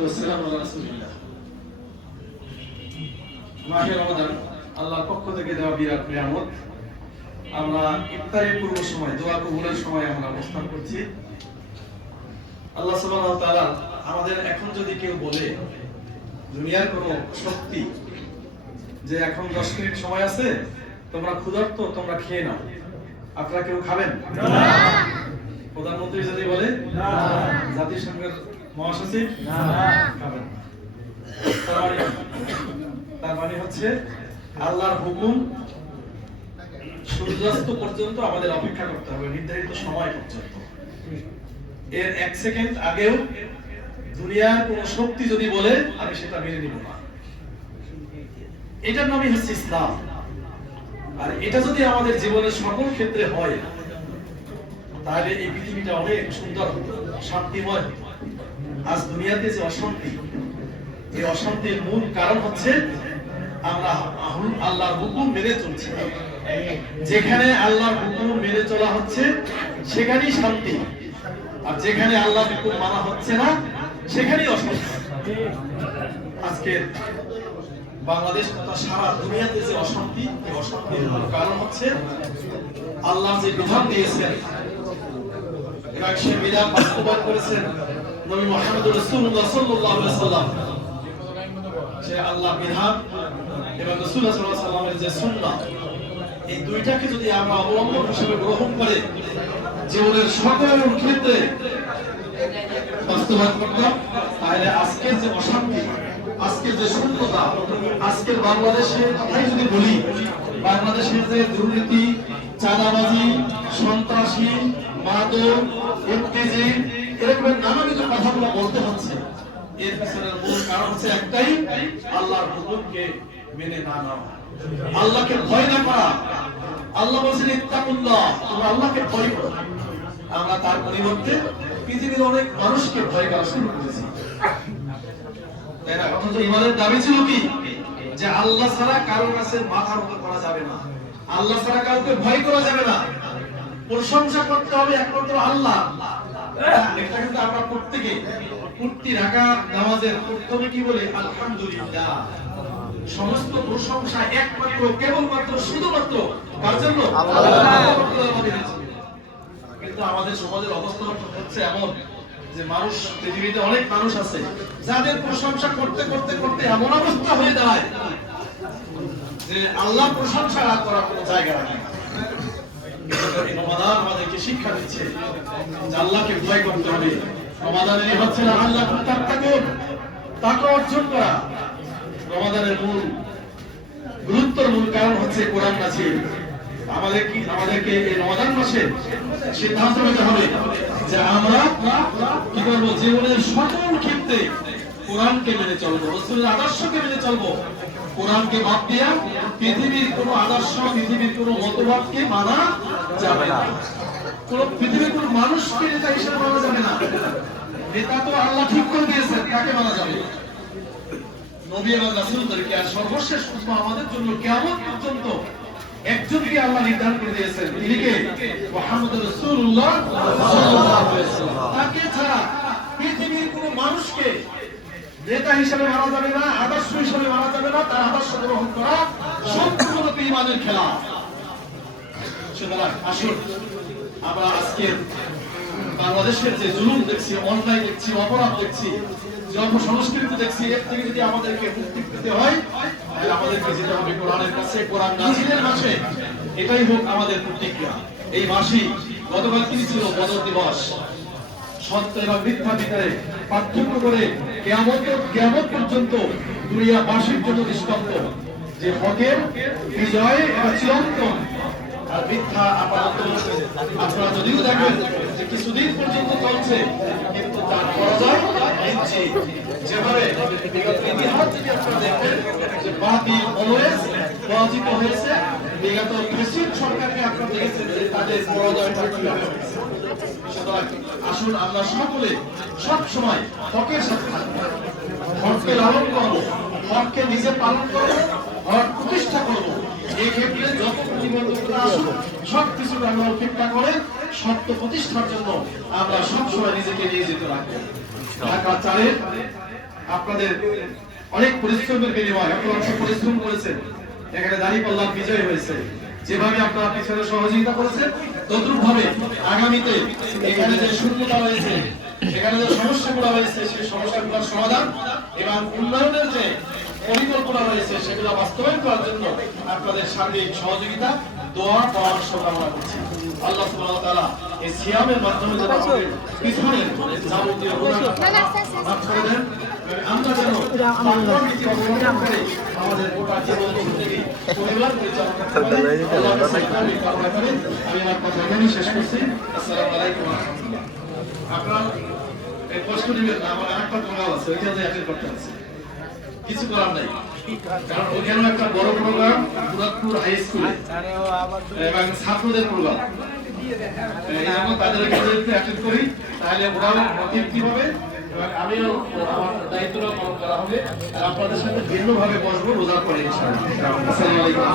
والصلاة والسلام على رسول الله মাহে রমাদান আল্লাহর পক্ষ থেকে দেওয়া বিরাট নিয়ামত। আমরা ইফতারের পূর্ব সময় দোয়া কবুলের সময় আমরা অবস্থান করছি। আল্লাহ সুবহানাহু ওয়া তাআলা আমাদের এখন যদি কেউ বলে দুনিয়ার কোনো শক্তি যে এখন 10 মিনিট সময় আছে, তোমরা ক্ষুধার্ত, তোমরা খেয়ে নাও, আপনারা কেউ খাবেন না? প্রধানমন্ত্রী যদি বলে না, জাতিসংঘের মহাসচিব না, খাবেন না। তার মানে হচ্ছে আল্লাহর হুকুম সূর্যাস্ত পর্যন্ত আমাদের অপেক্ষা করতে হবে, নির্ধারিত সময় পর্যন্ত। এর 1 সেকেন্ড আগেও দুনিয়ার কোন শক্তি যদি বলে আমি সেটা মেনে নিব না। এটার নামই হচ্ছে ইসলাম। আর এটা যদি আমাদের জীবনের সকল ক্ষেত্রে হয়, তাহলে এই পৃথিবীটা অনেক সুন্দর হতো, শান্তিময় হতো। আজ দুনিয়াতে যে অশান্তি, এই অশান্তির মূল কারণ হচ্ছে আমরা আল্লাহর হুকুম মেনে চলছি। যেখানে আল্লাহর হুকুম মেনে চলা হচ্ছে সেখানেই শান্তি, আর যেখানে আল্লাহর হুকুম মানা হচ্ছে না সেখানেই অশান্তি। আজকে বাংলাদেশ তথা সারা দুনিয়াতে যে অশান্তি, এই অশান্তির কারণ হচ্ছে আল্লাহ যে বিধান দিয়েছেন এবং সে বিধান বাস্তবায়ন করেছেন নবী মুহাম্মদ রাসূলুল্লাহ সাল্লাল্লাহু আলাইহি ওয়াসাল্লাম। সে আল্লাহ বিধান এবং রাসূলুল্লাহ সাল্লাল্লাহু আলাইহি ওয়াসাল্লামের যে সুন্নাহ, এই দুইটাকে যদি আমরা অবলম্বন হিসেবে গ্রহণ করে জীবনের সকল ক্ষেত্রে বাস্তবায়ন করতাম, তাহলে আজকের যে অশান্তি, আজকের যে শূন্যতা, আজকের বাংলাদেশের কথাই যদি বলি, বাংলাদেশের যে দুর্নীতি, চাঁদাবাজি, সন্ত্রাসী, মাদক, ইফতিজি, এরকম নানাবিধ কথাগুলো বলতে হচ্ছে, এর পিছনের মূল কারণ হচ্ছে একটাই, আল্লাহর হুকুমকে মেনে না নেওয়া, আল্লাহকে ভয় না করা। আল্লাহ বলেছেন ইত্তাকুল্লাহ, তোমরা আল্লাহকে ভয় করো। আমরা তার পরিবর্তে পৃথিবীর অনেক মানুষকে ভয় করা শুরু করেছি, তাই না? অথচ ইমানের দাবি ছিল কি, যে আল্লাহ ছাড়া কারোর কাছে মাথা নত করা যাবে না, আল্লাহ ছাড়া কাউকে ভয় করা যাবে না, প্রশংসা করতে হবে একমাত্র আল্লাহ। এটা কিন্তু আমরা প্রত্যেকে প্রতি রাকাত নামাজের প্রথমে কি বলে? আলহামদুলিল্লাহ। সমস্ত প্রশংসা একমাত্র, কেবলমাত্র, শুধুমাত্র কার জন্য? আল্লাহ। কিন্তু আমাদের সমাজের অবস্থা হচ্ছে এমন যে মানুষ, পৃথিবীতে অনেক মানুষ আছে যাদের প্রশংসা করতে করতে করতে এমন অবস্থা হয়ে দাঁড়ায় যে আল্লাহ প্রশংসা করার কোনো জায়গা নেই। রমাদান আমাদেরকে শিক্ষা দিচ্ছে যে আল্লাহকে ভয় করতে হবে। রমাদানের হচ্ছে আল্লাহ তাকওয়া অর্জন করা। রমাদানের মূল গুরুত্বের মূল কারণ হচ্ছে কোরআন নাজিল। আমাদেরকে এই রমাদান মাসে সিদ্ধান্ত নিতে হবে যে আমরা কি করবো, জীবনের সকল ক্ষেত্রে কোরআনকে মেনে চলবো, রাসূলের আদর্শকে মেনে চলবো। কোরআনকে বাদ দিয়ে পৃথিবীর কোনো আদর্শ, পৃথিবীর কোনো মতবাদকে মানা যাবে না। কোন পৃথিবীর কোনো মানুষকে নেতা হিসেবে মানা যাবে না। নেতা তো আল্লাহ ঠিক করে দিয়েছেন, তাকে মানা যাবে। নবী এবং রাসূলদেরকে আর সর্বশেষ খুতবা আমাদের জন্য কিয়ামত পর্যন্ত একজনকে আল্লাহ নির্ধারণ করে দিয়েছেন, তিনি কে? মুহাম্মদ রাসূলুল্লাহ সাল্লাল্লাহু আলাইহি ওয়াসাল্লাম। তাকে ছাড়া পৃথিবীর কোনো মানুষকে নেতা হিসেবে মানা যাবে না, আদর্শ হিসেবে মানা যাবে না। তার আদর্শ গ্রহণ করা সম্পূর্ণ ঈমানের খেলা। সুতরাং আসুন আমরা আজকে বাংলাদেশের যে জুলুম দেখছি, অন্যায় দেখছি, অপরাধ দেখছি, যে অপসংস্কৃতি দেখছি, এর থেকে যদি আমাদেরকে মুক্তি পেতে হয়, তাহলে আমাদেরকে যেতে হবে কোরআনের কাছে, কোরআন নাজিলের মাসে। এটাই হোক আমাদের প্রতিজ্ঞা। এই মাসই গতকাল কি ছিল? বদর দিবস। সত্য এবং মিথ্যা ভিতরে পার্থক্য করে কিয়ামত পর্যন্ত দুনিয়াবাসীর জন্য দৃষ্টান্ত যে হকের বিজয় এটা চিরন্তন, আর মিথ্যা আপাতত। আপনারা যদিও দেখেন যে কিছুদিন পর্যন্ত চলছে, কিন্তু তার পরাজয় হচ্ছে। যেভাবে বিগত ইতিহাস যদি আপনারা দেখেন যে বাতিল অলওয়েজ পরাজিত হয়েছে, বিগত ফ্যাসিস্ট সরকারকে আপনারা দেখেছেন যে তাদের পরাজয়টা কিভাবে হয়েছে। সুতরাং আসুন আমরা সকলে সব সময় হকের সাথে থাকবো, হককে লালন করবো, হককে নিজে পালন করবো, হক প্রতিষ্ঠা করবো। এই ক্ষেত্রে যত প্রতিবন্ধকতা আসুক সব কিছু আমরা উপেক্ষা করে সত্য প্রতিষ্ঠার জন্য আমরা সবসময় নিজেকে নিয়ে যেতে রাখবো। ঢাকা 4-এর আপনাদের অনেক পরিশ্রমের বিনিময়, আপনারা অনেক পরিশ্রম করেছেন, এখানে দাঁড়িপাল্লা বিজয় হয়েছে। যেভাবে আপনারা পিছনে সহযোগিতা করেছেন, তদ্রুপ ভাবে আগামীতে এখানে যে শূন্যতা রয়েছে, এখানে যে সমস্যাগুলো রয়েছে, সেই সমস্যাগুলোর সমাধান এবং উন্নয়নের যে পরিকল্পনা রয়েছে সেগুলো বাস্তবায়ন করার জন্য আপনাদের সার্বিক সহযোগিতা, দোয়া, পরামর্শ কামনা করছি। আল্লাহ সুবহানাহু ওয়া তাআলা এই সিয়ামের মাধ্যমে যেন আমাদের পিছনের যাবতীয় গুনাহ মাফ করে দেন। আমরা যেন তাকওয়ার নীতি অবলম্বন করে আমাদের গোটা জীবন জিন্দেগি পরিবার পরিচালনা করতে পারি। আল্লাহ তাআলা কামনা করে আমি আমার কথা এখানেই শেষ করছি। আসসালামু আলাইকুম ওয়া রাহমাতুল্লাহ। আপনারা এই কষ্ট নেবেন না, আমার আরেকটা প্রোগ্রাম আছে, ওইখানে অ্যাটেন্ড করতে আছে, কিছু করার নাই, কারণ ওখানে একটা বড় প্রোগ্রাম মুরাদপুর হাই স্কুলে এবং ছাত্রদের প্রোগ্রাম, এই জন্য তাদেরকে যদি অ্যাটেন্ড করি তাহলে ওরাও তৃপ্তি পাবে এবং আমিও আমার দায়িত্বটা পালন করা হবে। আর আপনাদের সাথে ভিন্নভাবে বসবো রোজার পরে ইনশাআল্লাহ। আসসালামু আলাইকুম।